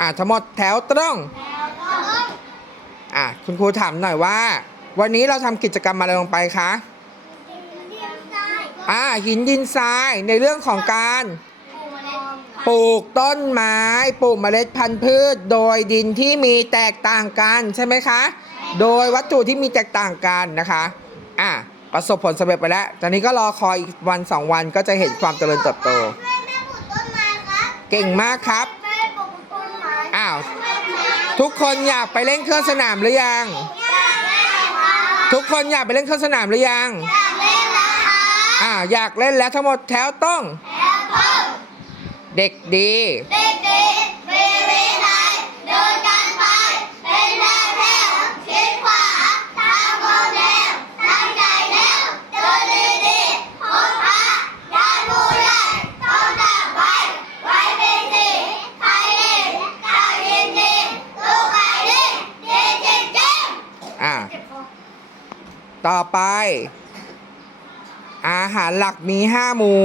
อ่าทั้งหมดแถวตรง อะคุณครูถามหน่อยว่า วันนี้เราทำกิจกรรมอะไรลงไปคะอ่าหินดินทรายในเรื่องของการปลูกต้นไม้ปลูกเมล็ดพันธุ์พืช โดยดินที่มีแตกต่างกันใช่ไหมคะ โดยวัตถุที่มีแตกต่างกันนะคะอะประสบผลสำเร็จไปแล้ว ตอนนี้ก็รอคอยอีกวันสองวันก็จะเห็นความเจริญเติบโต เก่งมากครับอ้าว ทุกคนอยากไปเล่นเครื่องสนามหรือยัง ทุกคนอยากไปเล่นเครื่องสนามหรือยัง อ่าอยากเล่นแล้วทั้งหมดแถวต้อง เด็กดี อ่า ต่อไป อาหารหลักมีห้าหมู่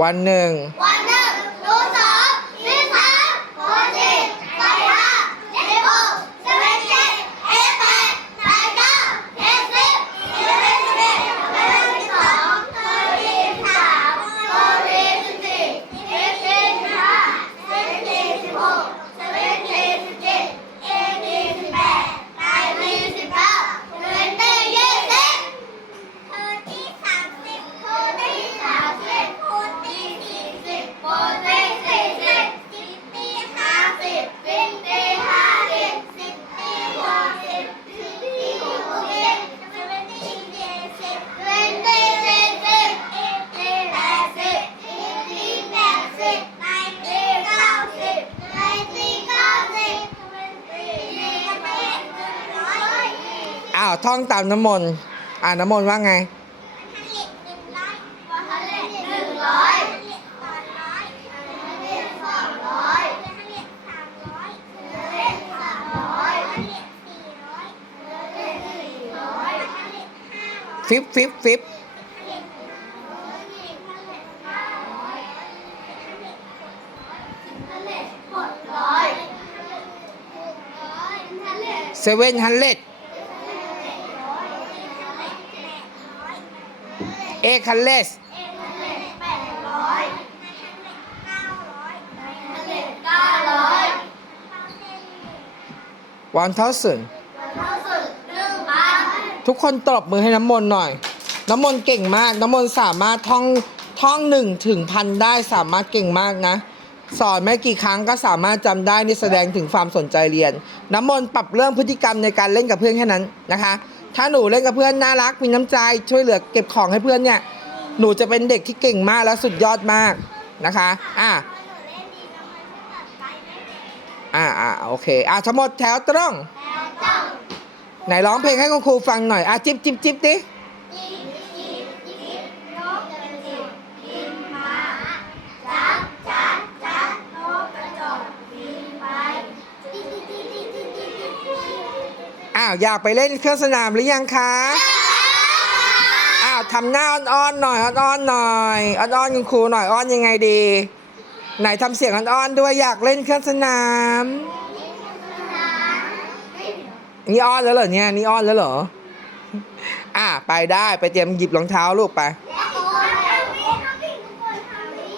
วันหนึ่ง อ้าวท่องตามน้ำมนต์อ่าน้ำมนต์ว่าไง ฟิปฟิปฟิปหกร้อยเซเว่นฮันเลดเอคันเลสแปดร้อยเก้าร้อยเก้าร้อยวันเทาสึน เท่าสุดหนึ่งพัน ทุกคนตบมือให้น้ำมนต์หน่อย น้ำมนต์เก่งมาก น้ำมนต์สามารถท่องท่องหนึ่งถึงพันได้สามารถเก่งมากนะ สอนไม่กี่ครั้งก็สามารถจำได้นี่แสดงถึงความสนใจเรียน น้ำมนต์ปรับเรื่องพฤติกรรมในการเล่นกับเพื่อนแค่นั้นนะคะ ถ้าหนูเล่นกับเพื่อนน่ารักมีน้ำใจช่วยเหลือเก็บของให้เพื่อนเนี่ยหนูจะเป็นเด็กที่เก่งมากและสุดยอดมากนะคะอะอ่าอ่าโอเคอะทั้งหมดแถวตรง ไหนร้องเพลงให้คุณครูฟังหน่อยอะจิ๊บจิ๊บจิ๊บดิอ้าวอยากไปเล่นเครื่องสนามหรือยังคะอ้าวทำหน้าอ้อนๆหน่อยอ้อนๆหน่อยอ้อนๆคุณครูหน่อยอ้อนยังไงดี ไหนทำเสียงอ้อนๆด้วยอยากเล่นเครื่องสนาม นี่อ้อนแล้วเหรอเนี่ยนี่อ้อนแล้วเหรออะไปได้ไปเตรียมหยิบรองเท้าลูกไป